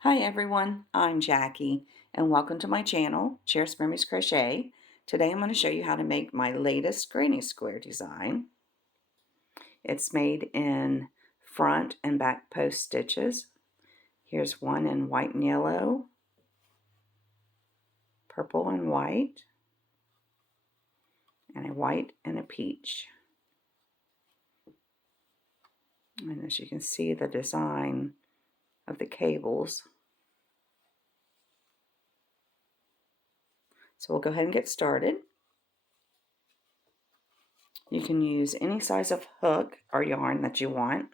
Hi everyone, I'm Jackie and welcome to my channel, Cherished Memories Crochet. Today I'm going to show you how to make my latest granny square design. It's made in front and back post stitches. Here's one in white and yellow, purple and white, and a white and a peach. And as you can see, the design of the cables. So we'll go ahead and get started. You can use any size of hook or yarn that you want.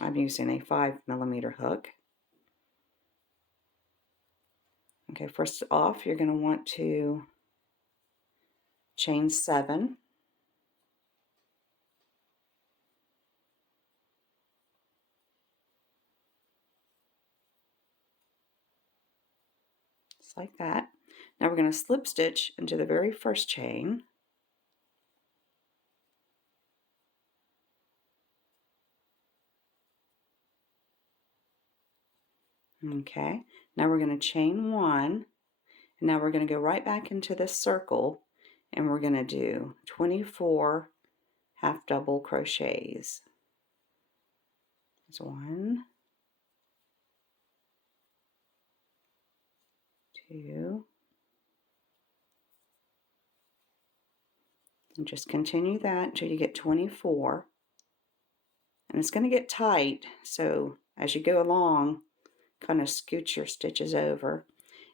I'm using a 5mm hook. Okay, first off, you're going to want to chain 7. Just like that. Now we're going to slip stitch into the very first chain. Okay, now we're going to chain 1, and now we're going to go right back into this circle, and we're going to do 24 half double crochets. There's 1, 2, and just continue that until you get 24. And it's going to get tight, so as you go along, kind of scoot your stitches over.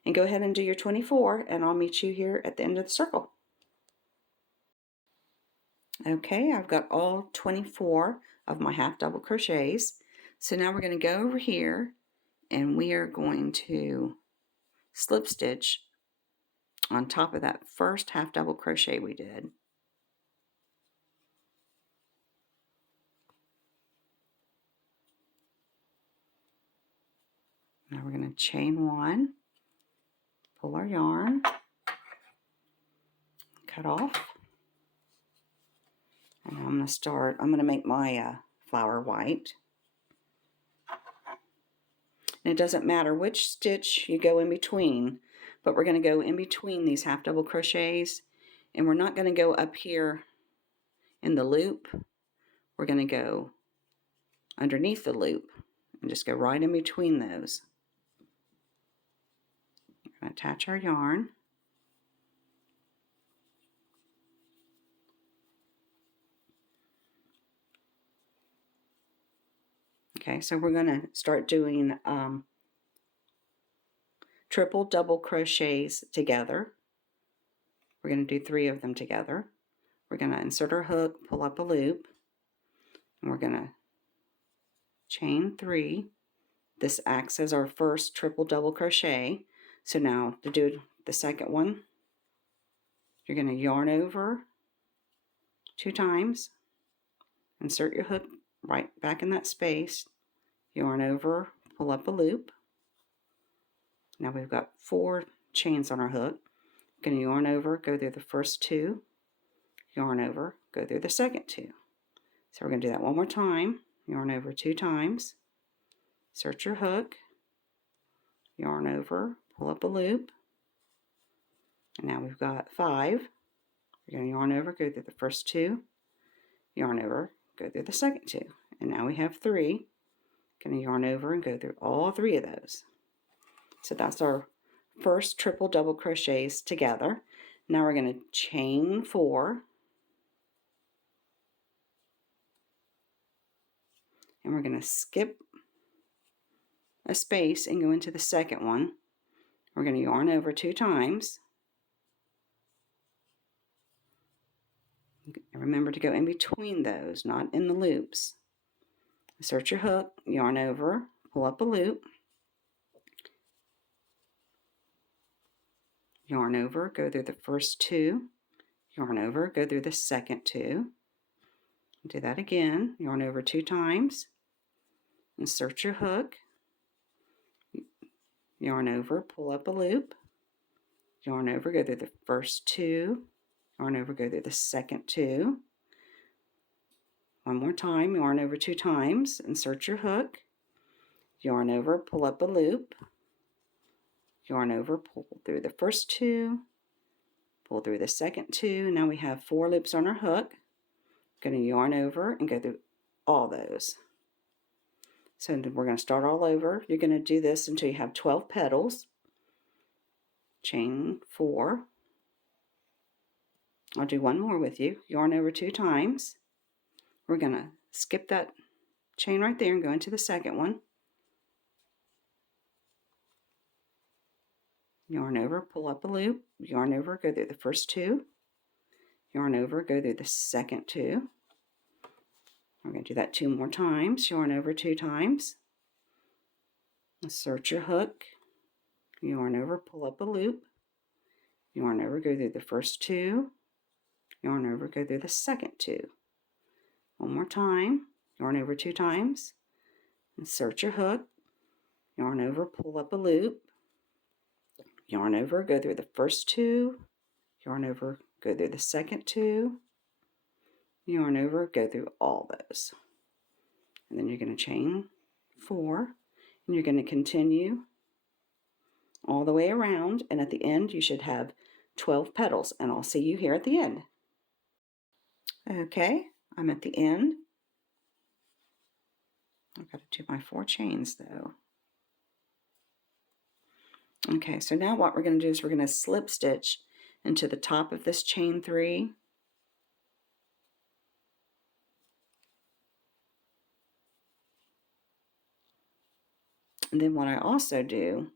And go ahead and do your 24, and I'll meet you here at the end of the circle. Okay, I've got all 24 of my half double crochets. So now we're going to go over here and we are going to slip stitch on top of that first half double crochet we did. Now we're going to chain 1, pull our yarn, cut off, and I'm going to make my flower white. And it doesn't matter which stitch you go in between, but we're going to go in between these half double crochets, and we're not going to go up here in the loop. We're going to go underneath the loop and just go right in between those. We're going to attach our yarn. Okay, so we're going to start doing triple double crochets together. We're going to do 3 of them together. We're going to insert our hook, pull up a loop, and we're going to chain 3. This acts as our first triple double crochet. So now to do the second one, you're going to yarn over 2 times, insert your hook right back in that space, yarn over, pull up a loop. Now we've got 4 chains on our hook. We're going to yarn over, go through the first 2, yarn over, go through the second 2. So we're going to do that one more time. Yarn over 2 times, insert your hook, yarn over, pull up a loop, and now we've got 5. We're going to yarn over, go through the first 2, yarn over, go through the second 2, and now we have 3. Going to yarn over and go through all 3 of those. So that's our first triple double crochets together. Now we're going to chain 4, and we're going to skip a space and go into the second one. We're going to yarn over 2 times. And remember to go in between those, not in the loops. Insert your hook, yarn over, pull up a loop, yarn over, go through the first 2, yarn over, go through the second 2. Do that again, yarn over 2 times, insert your hook, yarn over, pull up a loop, yarn over, go through the first 2, yarn over, go through the second 2, One more time, yarn over 2 times, insert your hook, yarn over, pull up a loop, yarn over, pull through the first 2, pull through the second 2. Now we have 4 loops on our hook. Going to yarn over and go through all those. So we're going to start all over. You're going to do this until you have 12 petals. Chain 4. I'll do one more with you. Yarn over 2 times. We're going to skip that chain right there and go into the second one. Yarn over, pull up a loop, yarn over, go through the first 2. Yarn over, go through the second 2. We're going to do that 2 more times. Yarn over 2 times. Insert your hook. Yarn over, pull up a loop. Yarn over, go through the first 2. Yarn over, go through the second 2. One more time. Yarn over 2 times. Insert your hook. Yarn over, pull up a loop. Yarn over, go through the first 2. Yarn over, go through the second 2. Yarn over, go through all those. And then you're going to chain 4. And you're going to continue all the way around. And at the end, you should have 12 petals. And I'll see you here at the end. Okay, I'm at the end. I've got to do my 4 chains though. Okay, so now what we're going to do is we're going to slip stitch into the top of this chain 3. And then what I also do,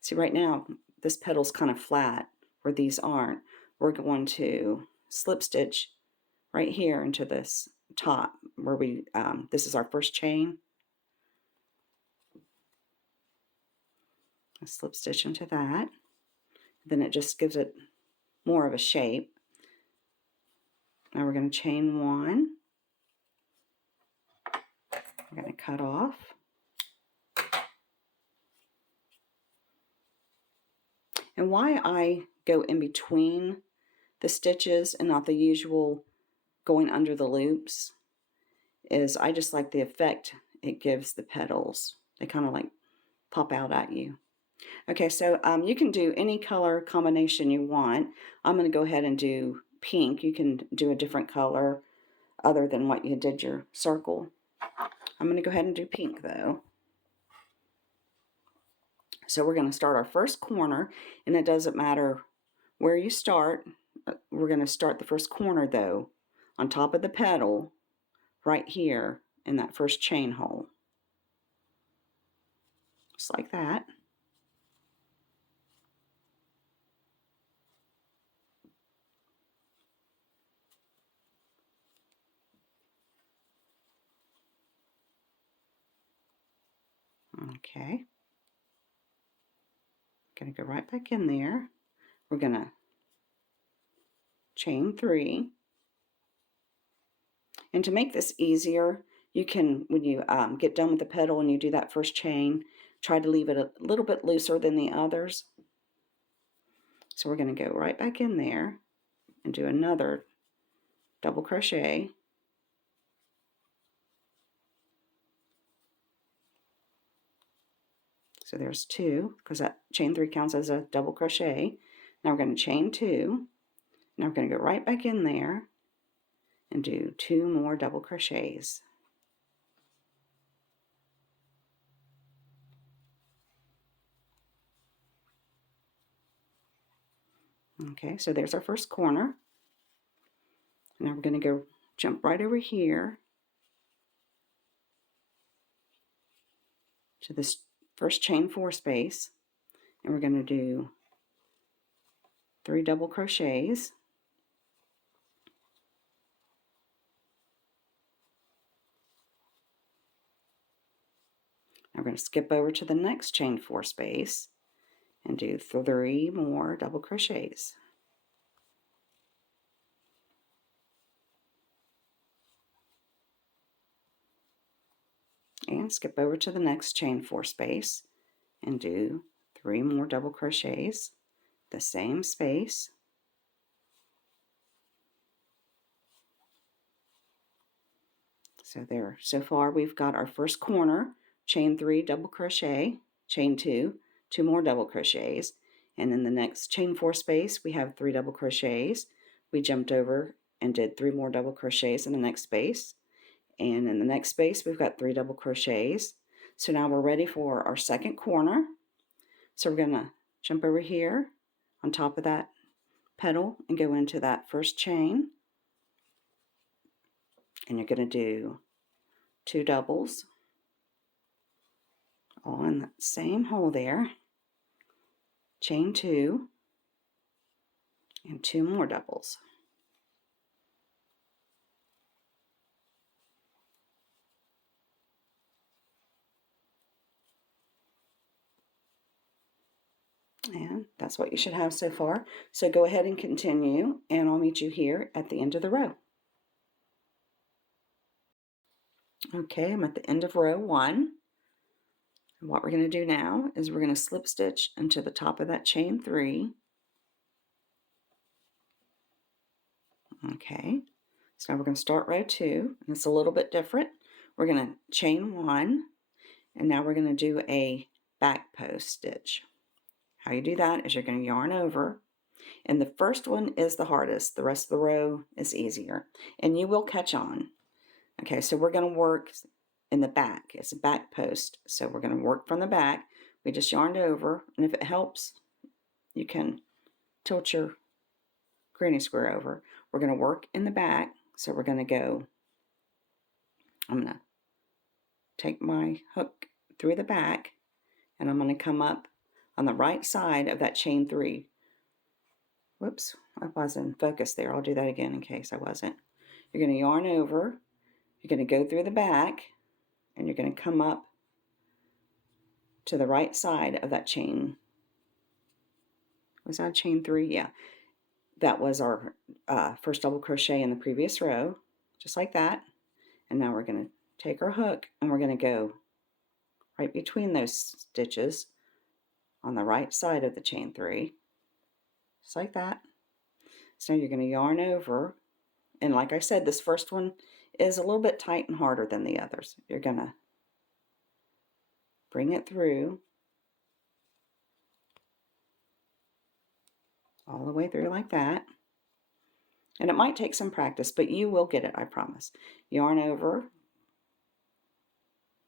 see right now this petal's kind of flat where these aren't. We're going to slip stitch right here into this top where we, this is our first chain. I slip stitch into that. Then it just gives it more of a shape. Now we're going to chain 1. We're going to cut off. And why I go in between the stitches and not the usual going under the loops is I just like the effect it gives the petals. They kind of like pop out at you. Okay, so you can do any color combination you want. I'm going to go ahead and do pink. You can do a different color other than what you did your circle. I'm going to go ahead and do pink though. So we're going to start our first corner, and it doesn't matter where you start. We're going to start the first corner though on top of the petal right here in that first chain hole. Just like that. Okay. Going to go right back in there. We're going to chain 3. And to make this easier, you can, when you get done with the petal and you do that first chain, try to leave it a little bit looser than the others. So we're going to go right back in there and do another double crochet. So there's 2, because that chain 3 counts as a double crochet. Now we're going to chain 2. Now we're going to go right back in there and do 2 more double crochets. Okay, so there's our first corner. Now we're going to go jump right over here to this first chain 4 space, and we're going to do 3 double crochets. Now we're going to skip over to the next chain 4 space and do 3 more double crochets. And skip over to the next chain 4 space and do 3 more double crochets, the same space. So there, so far we've got our first corner, chain 3, double crochet, chain 2, 2 more double crochets, and in the next chain 4 space we have 3 double crochets. We jumped over and did 3 more double crochets in the next space, and in the next space we've got 3 double crochets. So now we're ready for our second corner. So we're going to jump over here on top of that petal and go into that first chain, and you're going to do 2 doubles all in the same hole there, chain 2, and 2 more doubles. And that's what you should have so far. So go ahead and continue, and I'll meet you here at the end of the row. Okay, I'm at the end of row 1. And what we're going to do now is we're going to slip stitch into the top of that chain 3. Okay, so now we're going to start row 2, and it's a little bit different. We're going to chain 1, and now we're going to do a back post stitch. How you do that is you're going to yarn over, and the first one is the hardest. The rest of the row is easier, and you will catch on. Okay, so we're going to work in the back. It's a back post, so we're going to work from the back. We just yarned over, and if it helps, you can tilt your granny square over. We're going to work in the back, so we're going to go, I'm going to take my hook through the back, and I'm going to come up on the right side of that chain 3. Whoops, I wasn't focused there. I'll do that again in case I wasn't. You're going to yarn over, you're going to go through the back, and you're going to come up to the right side of that chain. Was that chain 3? Yeah. That was our first double crochet in the previous row, just like that. And now we're going to take our hook, and we're going to go right between those stitches on the right side of the chain 3, just like that. So you're going to yarn over, and like I said, this first one is a little bit tight and harder than the others. You're going to bring it through all the way through like that. And it might take some practice, but you will get it, I promise. Yarn over,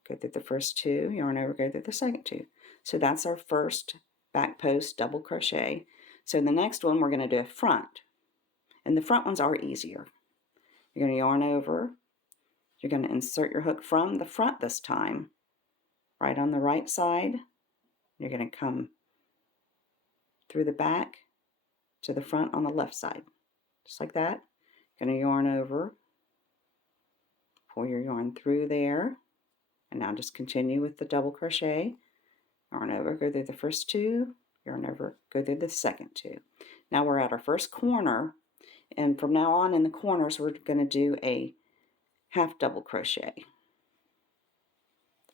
go through the first 2, yarn over, go through the second 2. So that's our first back post double crochet. So in the next one, we're going to do a front. And the front ones are easier. You're going to yarn over, you're going to insert your hook from the front this time, right on the right side. You're going to come through the back to the front on the left side, just like that. You're going to yarn over, pull your yarn through there, and now just continue with the double crochet. Yarn over, go through the first 2, yarn over, go through the second 2. Now we're at our first corner, and from now on in the corners we're going to do a half double crochet.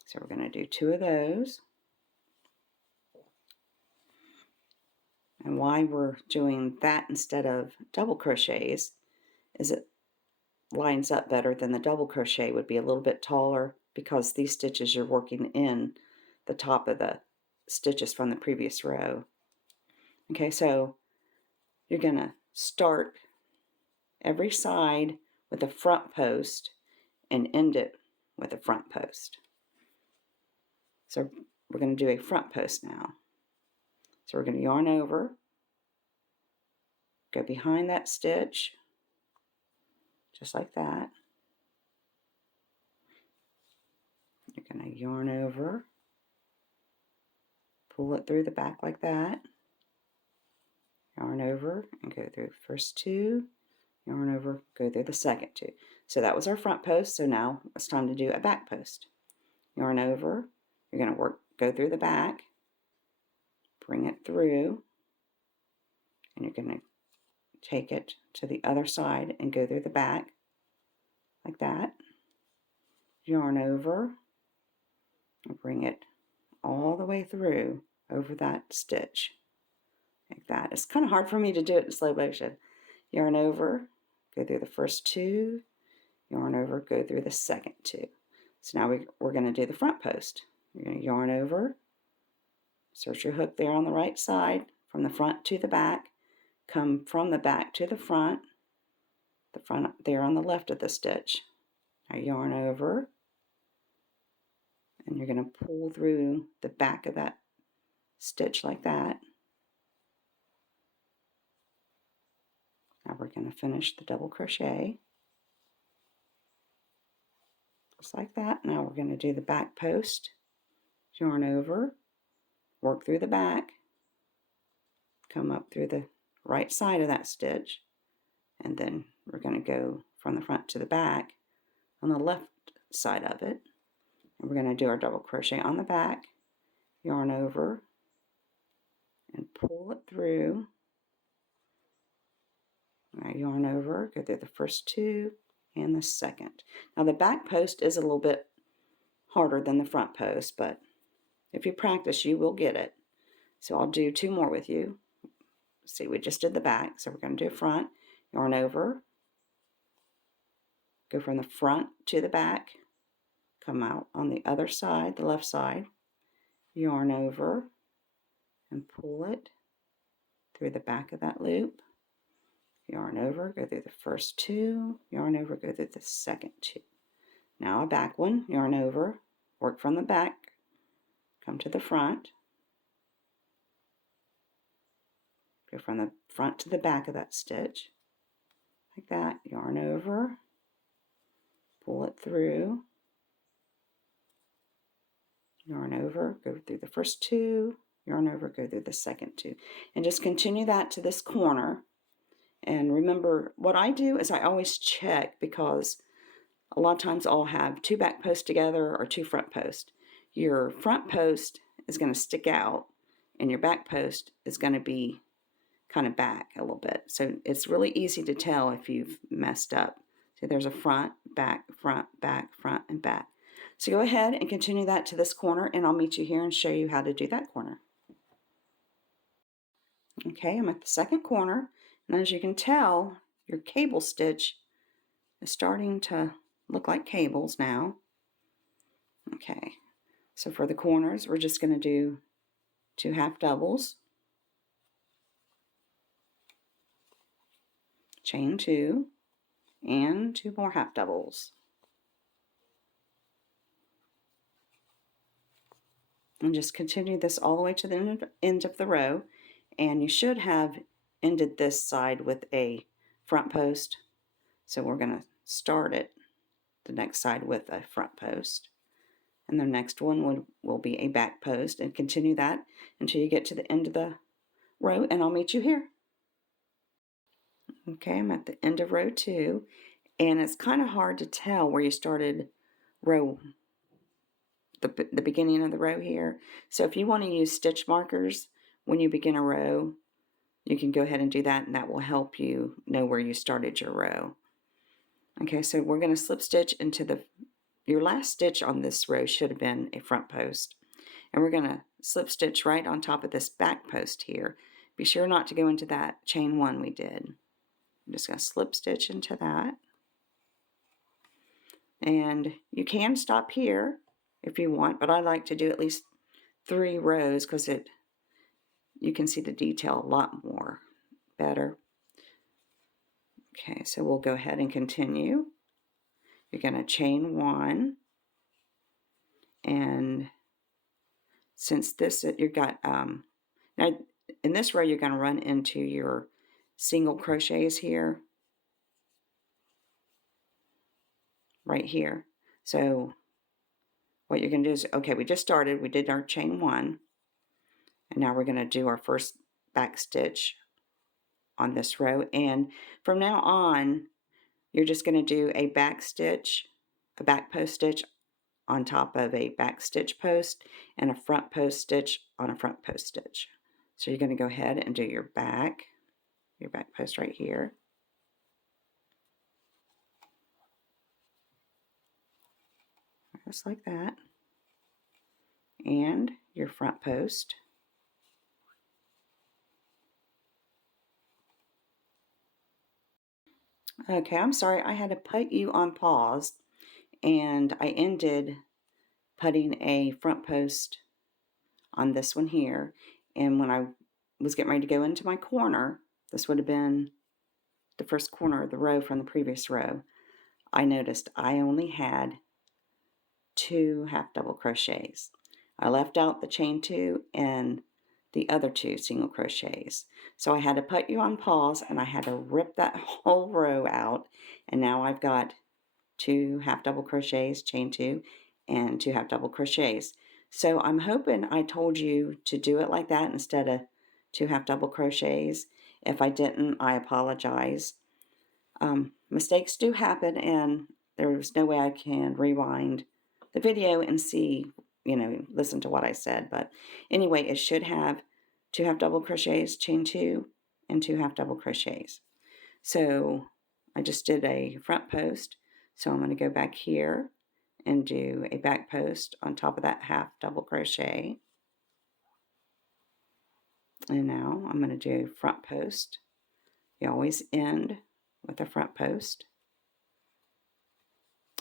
So we're going to do 2 of those. And why we're doing that instead of double crochets is it lines up better than the double crochet would be a little bit taller, because these stitches you're working in the top of the stitches from the previous row. Okay, so you're going to start every side with a front post and end it with a front post. So we're going to do a front post now. So we're going to yarn over, go behind that stitch, just like that. You're going to yarn over, pull it through the back like that, yarn over and go through the first 2, yarn over, go through the second 2. So that was our front post, so now it's time to do a back post. Yarn over, you're going to go through the back, bring it through, and you're going to take it to the other side and go through the back like that. Yarn over, and bring it all the way through over that stitch like that. It's kind of hard for me to do it in slow motion. Yarn over, go through the first 2, yarn over, go through the second 2. So now we're going to do the front post. You're going to yarn over, insert your hook there on the right side, from the front to the back, come from the back to the front there on the left of the stitch. Now yarn over, and you're going to pull through the back of that stitch like that. Now we're going to finish the double crochet just like that. Now we're going to do the back post. Yarn over, work through the back, come up through the right side of that stitch, and then we're going to go from the front to the back on the left side of it. And we're going to do our double crochet on the back, yarn over, and pull it through. Now yarn over, go through the first 2 and the second. Now the back post is a little bit harder than the front post, but if you practice, you will get it. So I'll do 2 more with you. See, we just did the back, so we're going to do front, yarn over, go from the front to the back, come out on the other side, the left side, yarn over, and pull it through the back of that loop, yarn over, go through the first 2, yarn over, go through the second 2. Now a back one, yarn over, work from the back, come to the front, go from the front to the back of that stitch, like that, yarn over, pull it through, yarn over, go through the first 2, yarn over, go through the second 2, and just continue that to this corner. And remember, what I do is I always check, because a lot of times I'll have 2 back posts together or 2 front posts. Your front post is going to stick out, and your back post is going to be kind of back a little bit. So it's really easy to tell if you've messed up. So there's a front, back, and back. So go ahead and continue that to this corner, and I'll meet you here and show you how to do that corner. Okay, I'm at the second corner, and as you can tell, your cable stitch is starting to look like cables now. Okay, so for the corners, we're just going to do 2 half doubles, chain 2, and 2 more half doubles. And just continue this all the way to the end of the row, and you should have ended this side with a front post. So we're going to start it the next side with a front post, and the next one will be a back post, and continue that until you get to the end of the row, and I'll meet you here. Okay, I'm at the end of row 2, and it's kind of hard to tell where you started row, the beginning of the row here. So if you want to use stitch markers when you begin a row, you can go ahead and do that, and that will help you know where you started your row. Okay, so we're going to slip stitch into your last stitch on this row should have been a front post, and we're going to slip stitch right on top of this back post here. Be sure not to go into that chain 1 we did. I'm just going to slip stitch into that, and you can stop here if you want, but I like to do at least 3 rows because you can see the detail a lot more better. Okay, so we'll go ahead and continue. You're going to chain 1, and since this you got now in this row you're going to run into your single crochets here, right here. So what you're going to do is, okay, we just started, we did our chain 1, and now we're going to do our first back stitch on this row, and from now on you're just going to do a back stitch, a back post stitch on top of a back stitch post, and a front post stitch on a front post stitch. So you're going to go ahead and do your back post right here, just like that, and your front post, Okay, I'm sorry, I had to put you on pause, and I ended putting a front post on this one here, and when I was getting ready to go into my corner, this would have been the first corner of the row from the previous row, I noticed I only had 2 half double crochets. I left out the chain 2 and the other 2 single crochets. So I had to put you on pause and I had to rip that whole row out, and now I've got 2 half double crochets, chain 2, and 2 half double crochets. So I'm hoping I told you to do it like that instead of 2 half double crochets. If I didn't, I apologize. Mistakes do happen, and there's no way I can rewind the video and see, listen to what I said. But anyway, it should have 2 half double crochets, chain 2, and 2 half double crochets. So I just did a front post, so I'm going to go back here and do a back post on top of that half double crochet. And now I'm going to do front post. You always end with a front post.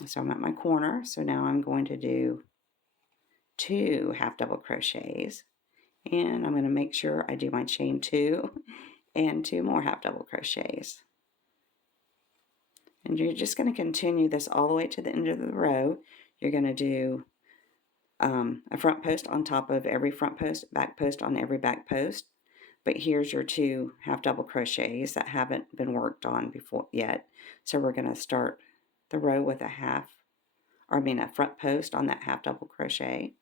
So I'm at my corner, so now I'm going to do 2 half double crochets, and I'm going to make sure I do my chain 2 and 2 more half double crochets. And you're just going to continue this all the way to the end of the row. You're going to do a front post on top of every front post, back post on every back post. But here's your 2 half double crochets that haven't been worked on before yet. So we're going to start the row with a front post on that half double crochet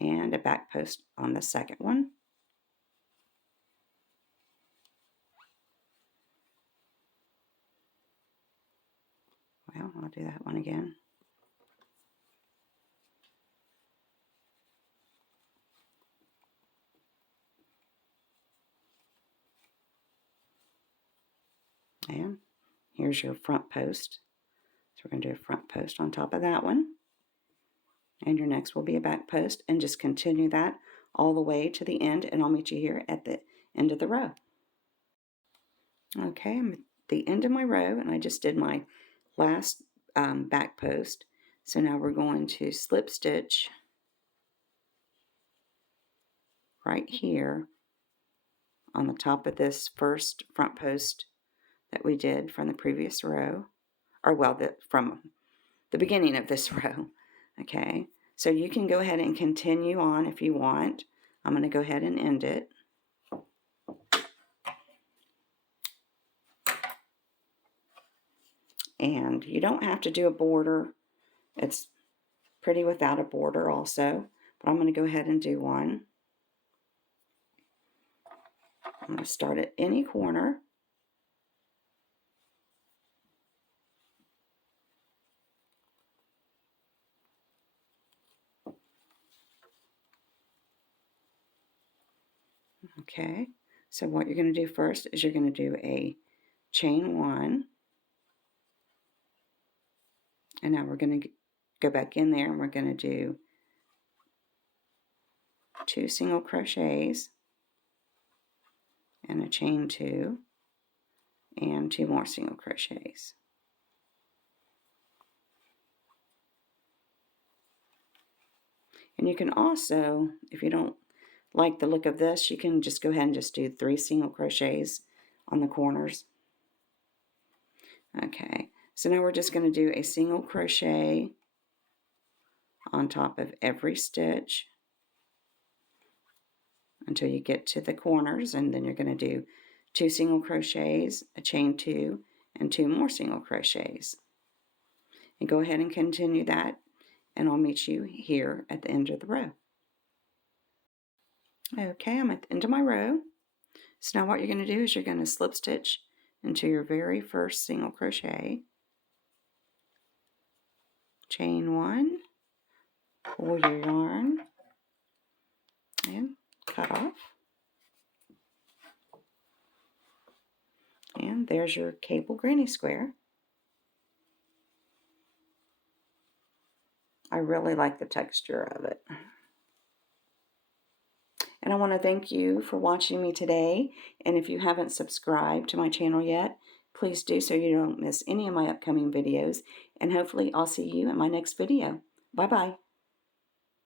and a back post on the second one. Well, I'll do that one again. And here's your front post. So we're going to do a front post on top of that one. And your next will be a back post, and just continue that all the way to the end, and I'll meet you here at the end of the row. Okay, I'm at the end of my row, and I just did my last back post. So now we're going to slip stitch right here on the top of this first front post that we did from the previous row, or well, from the beginning of this row. Okay, so you can go ahead and continue on if you want. I'm going to go ahead and end it. And you don't have to do a border. It's pretty without a border also, but I'm going to go ahead and do one. I'm going to start at any corner. Okay, so what you're going to do first is you're going to do a chain 1, and now we're going to go back in there and we're going to do 2 single crochets and a chain 2 and 2 more single crochets. And you can also, if you don't like the look of this, you can just go ahead and just do 3 single crochets on the corners. Okay, so now we're just going to do a single crochet on top of every stitch until you get to the corners, and then you're going to do 2 single crochets, a chain 2, and 2 more single crochets. And go ahead and continue that, and I'll meet you here at the end of the row. Okay, I'm at the end of my row. So now what you're going to do is you're going to slip stitch into your very first single crochet, chain 1, pull your yarn, and cut off. And there's your cable granny square. I really like the texture of it. And I want to thank you for watching me today. And if you haven't subscribed to my channel yet, please do so you don't miss any of my upcoming videos, and hopefully I'll see you in my next video. Bye-bye.